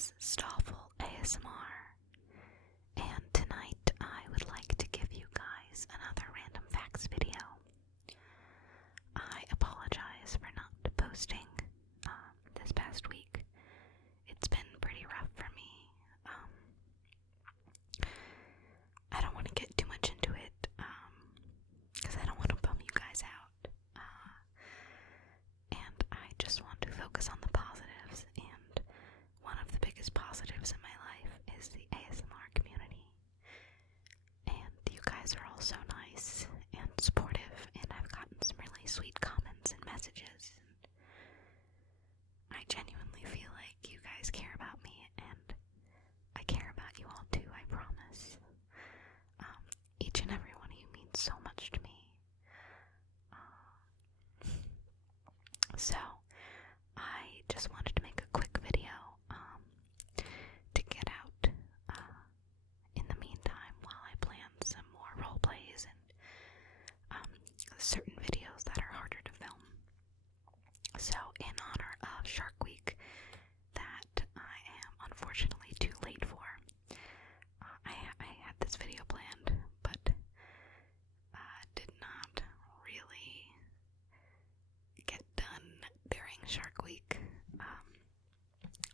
it's StoffelASMR, and tonight I would like to give you guys another random facts video. I apologize for not posting this past week. It's been pretty rough for me. I don't want to get too much into it, because I don't want to bum you guys out. And I just want to focus on the positives, and one of the biggest positives in my life is the ASMR community. And you guys are all so nice and supportive, and I've gotten some really sweet comments and messages. I genuinely feel like you guys care about me, and I care about you all too, I promise. Each and every one of you means so much to me. So, I just wanted to make a quick video to get out in the meantime while I plan some more role plays and certain videos that are harder to film. So, in honor of Shark Week, that I am unfortunately too late for, I had this video planned, but did not really get done during Shark Week.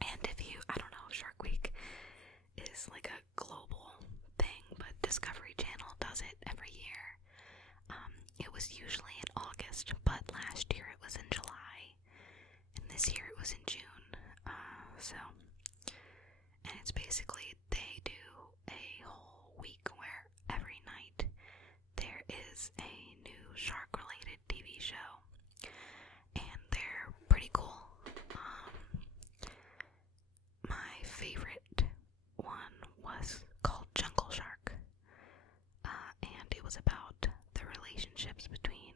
And I don't know, Shark Week is like a global thing, but Discovery Channel does it every year. It was usually in August, but last year it was in July, and this year it was in June. And it's basically, they do a whole week where every night there is a new shark-related TV show, and they're pretty cool. My favorite one was called Jungle Shark, and it was about the relationships between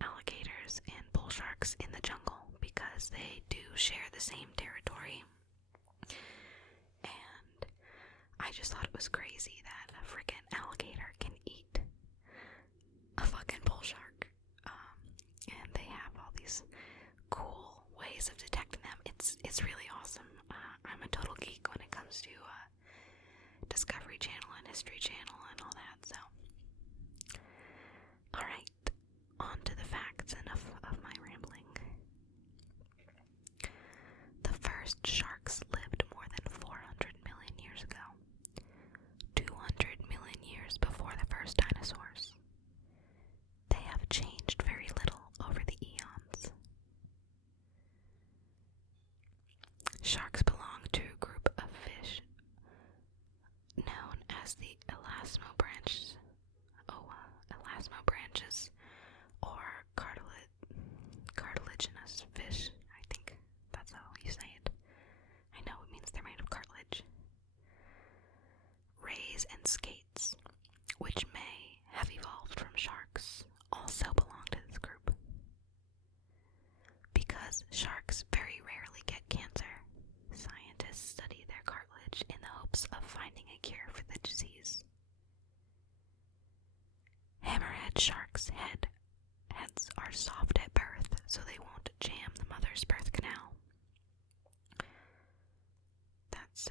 alligators and bull sharks in the jungle, because they do share the same territory. And I just thought it was crazy that a freaking alligator can eat a fucking bull shark. And they have all these cool ways of detecting them. It's really awesome. I'm a total geek when it comes to Discovery Channel and History Channel and all that, so. Alright, on to the facts. Enough of my rambling. The first sharks lived more than 400 million years ago. 200 million years before the first dinosaurs. They have changed very little over the eons. Sharks belong to a group of fish known as the elasmobranchs, or cartilaginous fish. I think that's how you say it. I know it means they're made of cartilage. Rays and skates, which may have evolved from sharks, also belong to this group. Because sharks very rarely get cancer, scientists study their cartilage in the hopes of finding a cure for the disease. Hammerhead sharks' heads are soft at birth, so they won't jam the mother's birth canal. That's,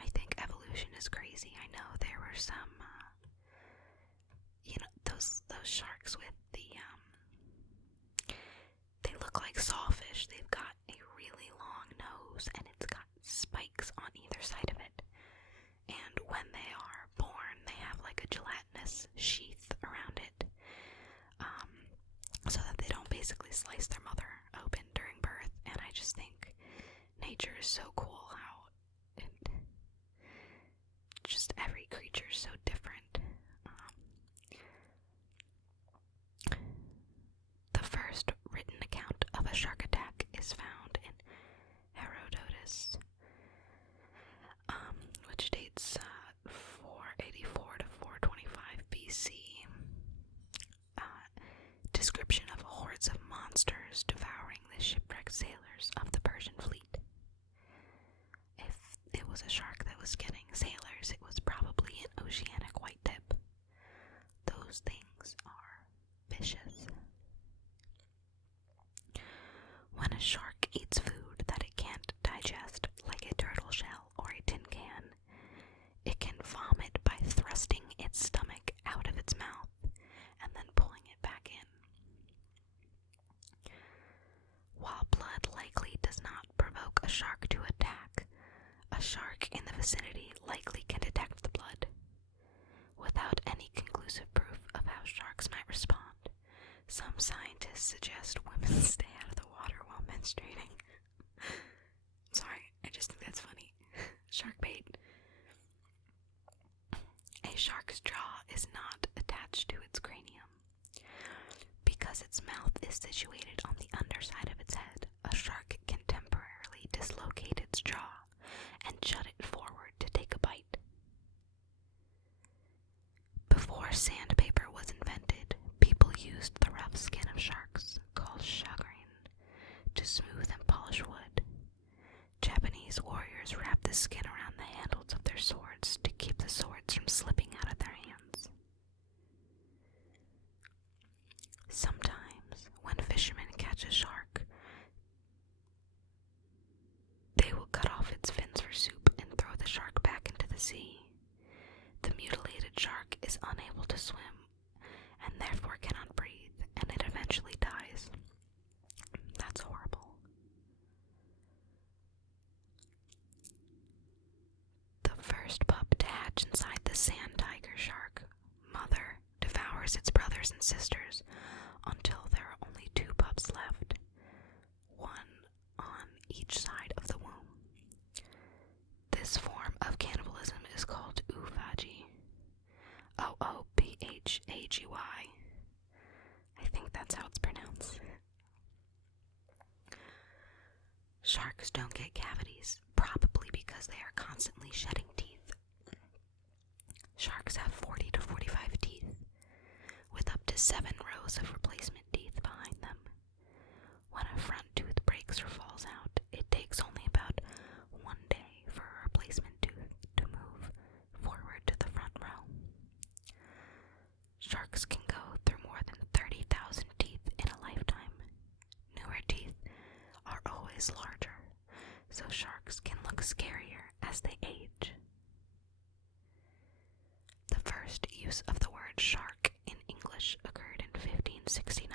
I think evolution is crazy. I know there were some, those sharks with they look like sawfish. They've got a really long nose, and it's got spikes on either side of it. And when they are born, they have like a gelatinous sheath around it, so that they don't basically slice their mother open during birth. And I just think nature is so cool, how just every creature is so different. The first written account of a shark attack is found in Herodotus, which dates 484 to 425 BC. Description of hordes of monsters devouring the shipwrecked sailors of the Persian fleet. If it was a shark that was getting sailors, it was probably an oceanic whitetip. Those things are vicious. When a shark eats food that it can't digest, vicinity likely can detect the blood. Without any conclusive proof of how sharks might respond, some scientists suggest women stay out of the water while menstruating. Sorry, I just think that's funny. Shark bait. A shark's jaw is not attached to its cranium. Because its mouth is situated on the underside of its head, a shark can temporarily dislocate its jaw and jut it forward to take a bite. Before sandpaper was invented, people used the rough skin of sharks, called shagreen, to smooth and polish wood. Japanese warriors wrapped the skin around the handles of their swords to keep the swords from slipping out of their hands. Sometimes, when fishermen catch a shark, they will cut off its fins for soup and throw the shark back into the sea. The mutilated shark is unable to swim and therefore cannot breathe, and it eventually dies. That's horrible. The first pup to hatch inside the sand tiger shark mother devours its brothers and sisters until there are only 2 pups left, one on each side of the womb. This form of cannibalism is called oophagy. Oophagy. I think that's how it's pronounced. Sharks don't get cavities, probably because they are constantly shedding teeth. Sharks have 40 to 45 teeth, with up to 7 rows of replacement teeth behind them. When a front tooth breaks or falls out, it takes only about 1 day for a replacement tooth to move forward to the front row. Sharks can go through more than 30,000 teeth in a lifetime. Newer teeth are always larger, so sharks can look scarier as they age. The first use of the word shark in English occurred in 1569.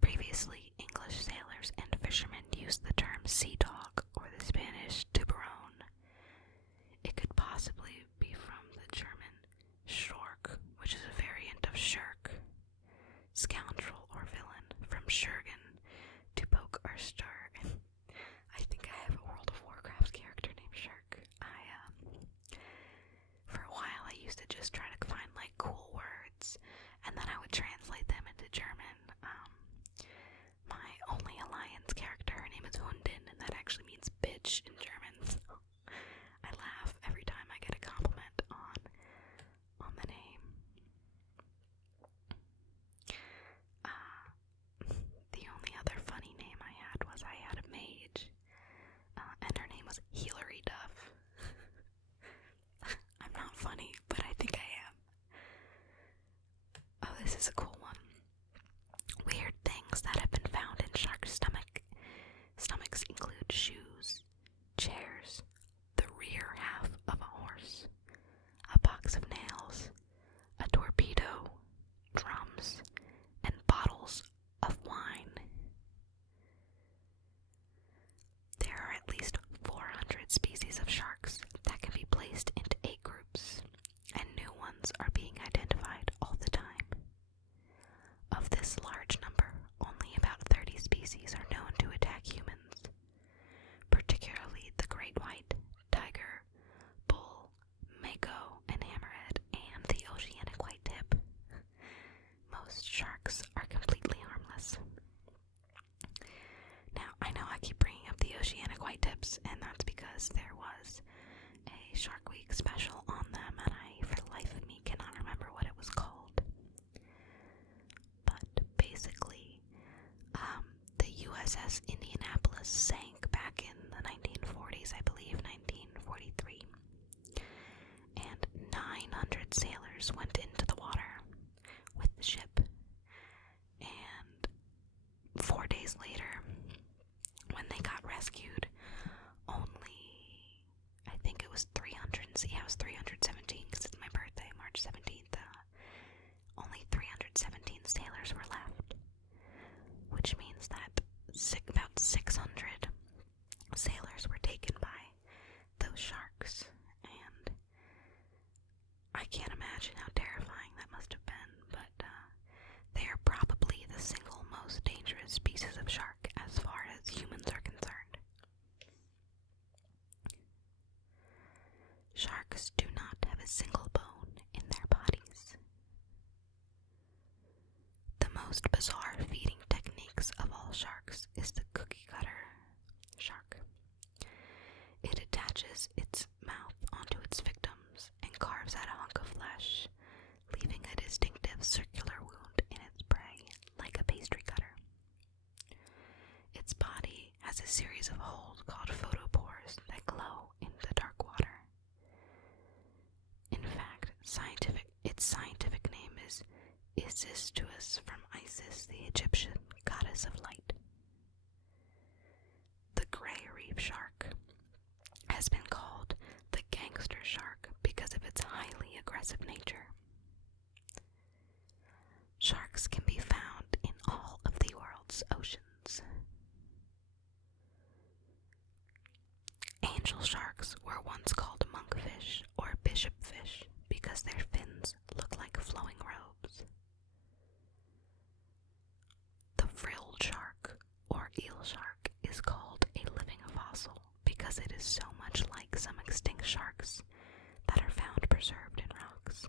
Previously, English sailors and fishermen used the term sea dog or the Spanish tiburon. It could possibly be from the German Schork, which is a variant of shirk, scoundrel or villain, from Schurgen, to poke or stir. I think I have a World of Warcraft character named Shirk. For a while I used to just try to find like cool words, and then I would translate them into German. My only alliance character, her name is Hundin, and that actually means bitch in German, so I laugh every time I get a compliment on the name. has a series of holes called photopores that glow in the dark water. In fact, its scientific name is Isistuus, from Isis, the Egyptian goddess of light. The gray reef shark has been called the gangster shark because of its highly aggressive nature. Sharks can be found in all of the world's oceans. Angel sharks were once called monkfish or bishopfish because their fins look like flowing robes. The frilled shark or eel shark is called a living fossil because it is so much like some extinct sharks that are found preserved in rocks.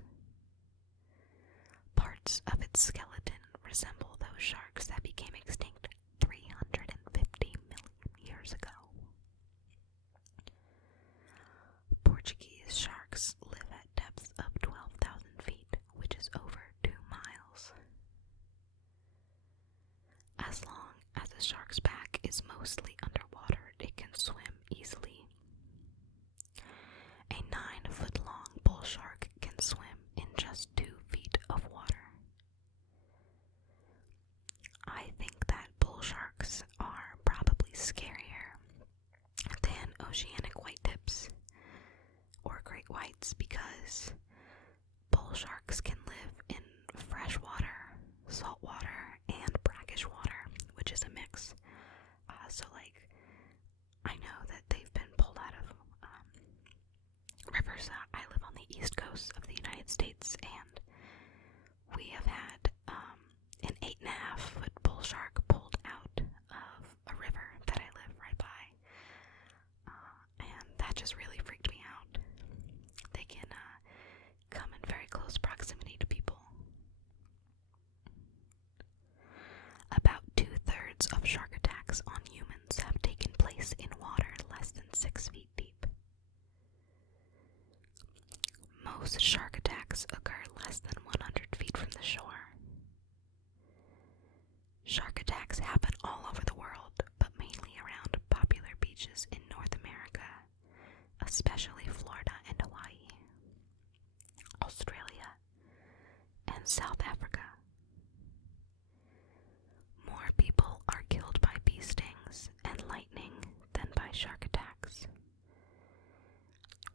Parts of its skeleton resemble those sharks that became extinct 350 million years ago. Portuguese sharks live at depths of 12,000 feet, which is over 2 miles. As long as a shark's back is mostly underwater, it can swim easily. A 9-foot-long bull shark can swim in just 2 feet of water. I think that bull sharks are probably scarier than oceanic whitetips or great whites because bull sharks can live in fresh water, salt water, and brackish water, which is a mix. I know that they've been pulled out of rivers. I live on the east coast of the United States, and we have had an 8.5-foot bull shark pulled out of a river that I live right by, and that just really freaked me out. They can come in very close proximity to people. About 2/3 of shark attacks on humans have taken place in water less than 6 feet deep. Most shark attacks occur less than 100 feet from the shore. Shark attacks happen all over the world, but mainly around popular beaches in North America, especially Florida and Hawaii, Australia, and South Africa. More people are killed by bee stings and lightning than by shark attacks.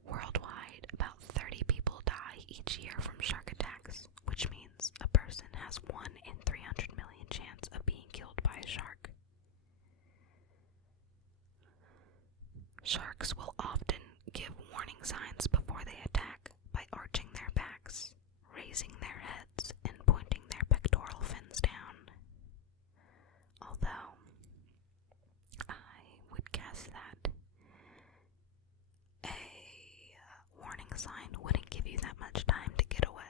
Worldwide, about 30 people die each year from shark attacks, which means a person has 1 in 300 million chance of being killed by a shark. Sharks will often give warning signs before they attack by arching their backs, raising their heads, and pointing their pectoral fins down. Although, I would guess that a warning sign wouldn't give you that much time to get away.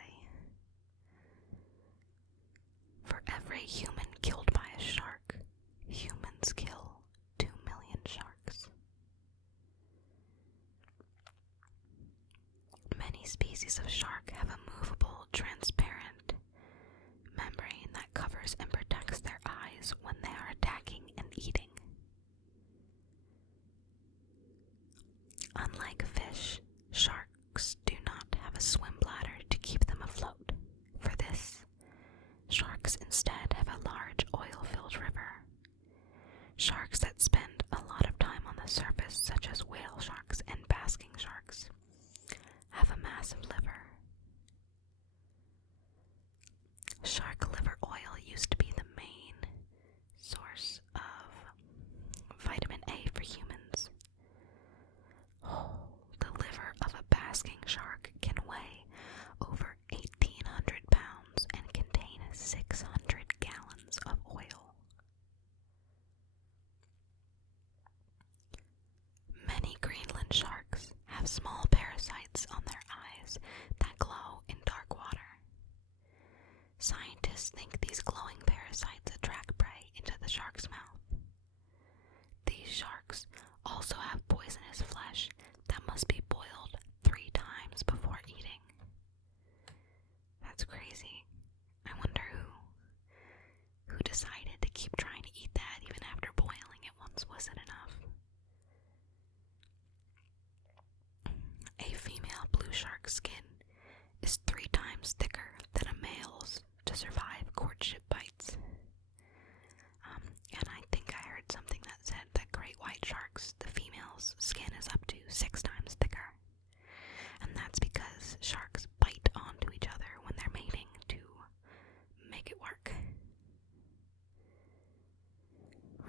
For every human killed by a shark, humans kill 2 million sharks. Many species of shark have a movable, transparent membrane that covers and protects their eyes when they are attacking and eating. Unlike fish, sharks do not have a swim bladder to keep them afloat. For this, sharks instead have a large oil-filled river. Sharks that spend a lot of time on the surface, such as whale sharks and basking sharks, have a massive liver.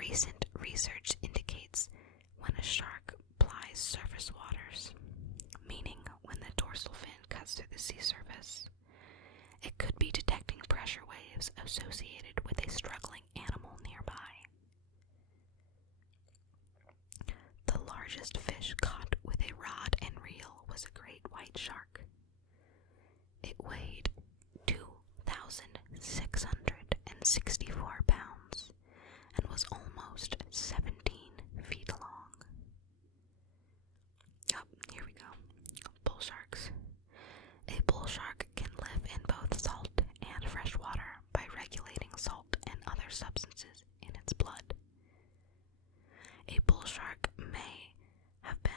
recent research indicates when a shark plies surface waters, meaning when the dorsal fin cuts through the sea surface, it could be detecting pressure waves associated with a struggling animal nearby. The largest fish caught with a rod and reel was a great white shark. It weighed 2,664 pounds and was almost 17 feet long. Oh, here we go. Bull sharks. A bull shark can live in both salt and fresh water by regulating salt and other substances in its blood. A bull shark may have been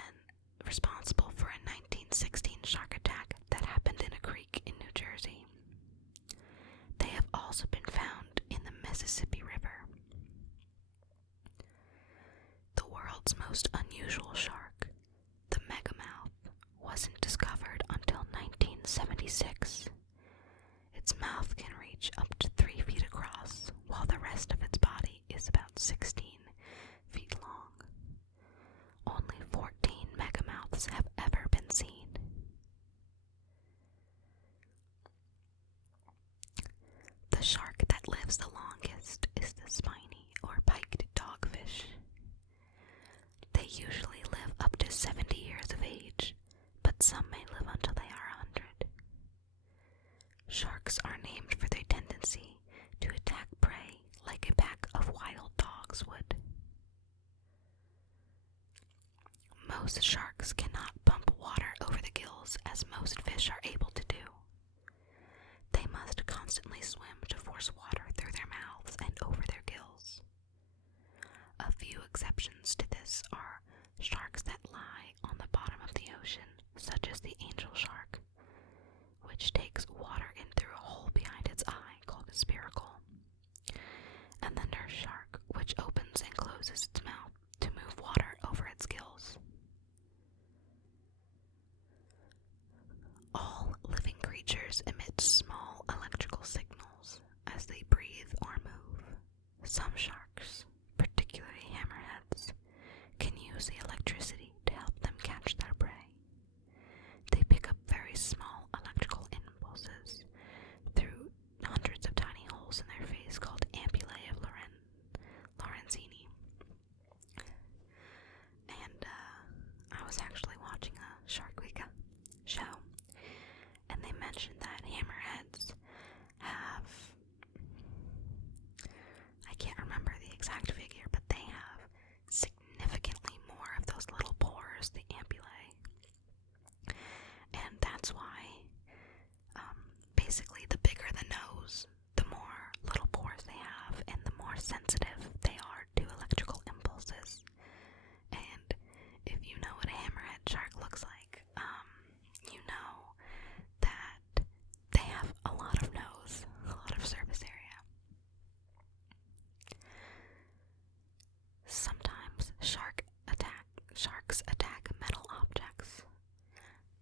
responsible for a 1916 shark attack that happened in a creek in New Jersey. They have also been found in the Mississippi River. The world's most unusual shark, the megamouth, wasn't discovered until 1976. Its mouth can reach up to 3 feet across, while the rest of its body is about 16 feet long. Only 14 megamouths have ever been seen. The shark that lives the longest is the spiny or piked dogfish. They usually live up to 70 years of age, but some may live until they are 100. Sharks are named for their tendency to attack prey like a pack of wild dogs would. Most sharks cannot pump water over the gills as most fish are able to do. They must constantly swim to force water through their mouths and over their gills. A few exceptions to this are sharks that lie on the bottom of the ocean, such as the angel shark, which takes water in through a hole behind its eye called a spiracle, and the nurse shark, which opens and closes its mouth to move water over its gills. All living creatures emit small electrical signals as they breathe or move. Some sharks, particularly hammerheads, can use the electricity to help them catch their prey. They pick up very small electrical impulses through hundreds of tiny holes in their face called ampullae of Lorenzini. And I was actually watching a Shark Week show, and they mentioned that hammerheads have, I can't remember the exact figure, but they have significantly more of those little pores, the ampullae. And that's why, basically, the bigger the nose, the more little pores they have, and the more sensitive they are to electrical impulses. And if you know what a hammerhead shark looks like, you know that they have a lot of nose, a lot of surface area. Sometimes sharks attack metal objects.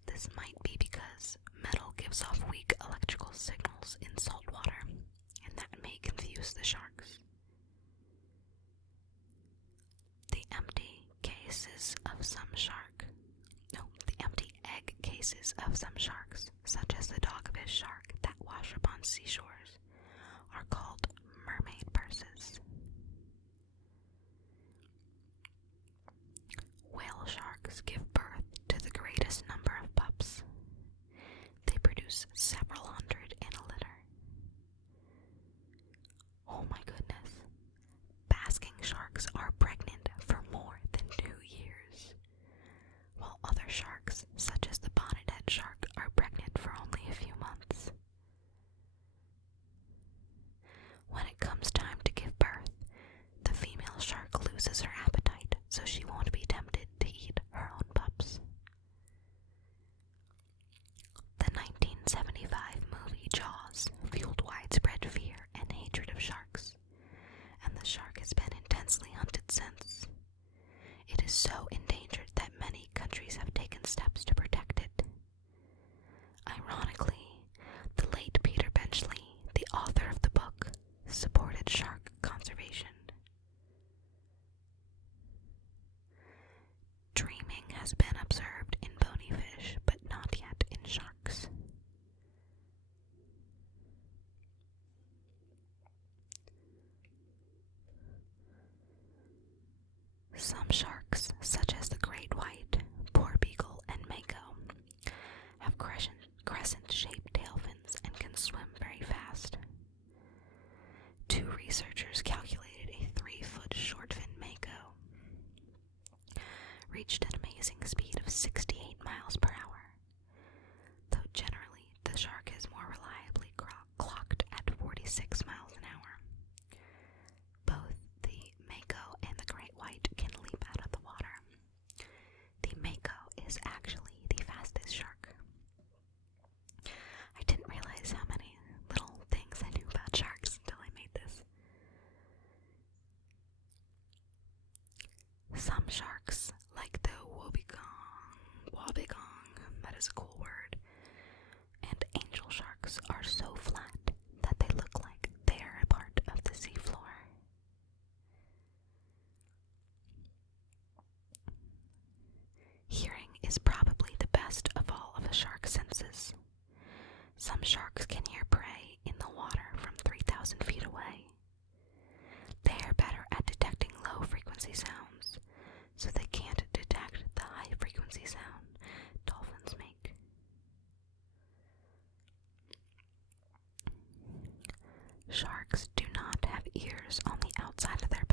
This might be because metal gives off weak electrical signals in salt water, and that may confuse the sharks. The empty egg cases of some sharks, such as the dogfish shark that wash upon seashores, are called mermaid purses. Whale sharks give birth to the greatest number of pups. They produce several hundred in a litter. Oh my goodness. Basking sharks are pregnant for more than 2 years, while other sharks, such as the bonnethead shark, are pregnant for only a few months. When it comes time to give birth, Some sharks, such as the great white, porbeagle, and mako, have crescent-shaped tail fins and can swim very fast. Two researchers calculated a 3-foot short-fin mako reached an amazing speed of 68 miles per hour, though generally the shark is more reliably clocked at 46 miles an hour. Both the mako and the great white can leap out of the water. The mako is actually the fastest shark. I didn't realize how many little things I knew about sharks until I made this. Some sharks, like the wobbegong, that is a cool word, and angel sharks are so flat that they look like they are a part of the seafloor. Hearing is probably the best of all of a shark's senses. Some sharks can hear prey in the water from 3,000 feet away. They are better at detecting low-frequency sounds, so they can't detect the high-frequency sound dolphins make. Sharks do not have ears on the outside of their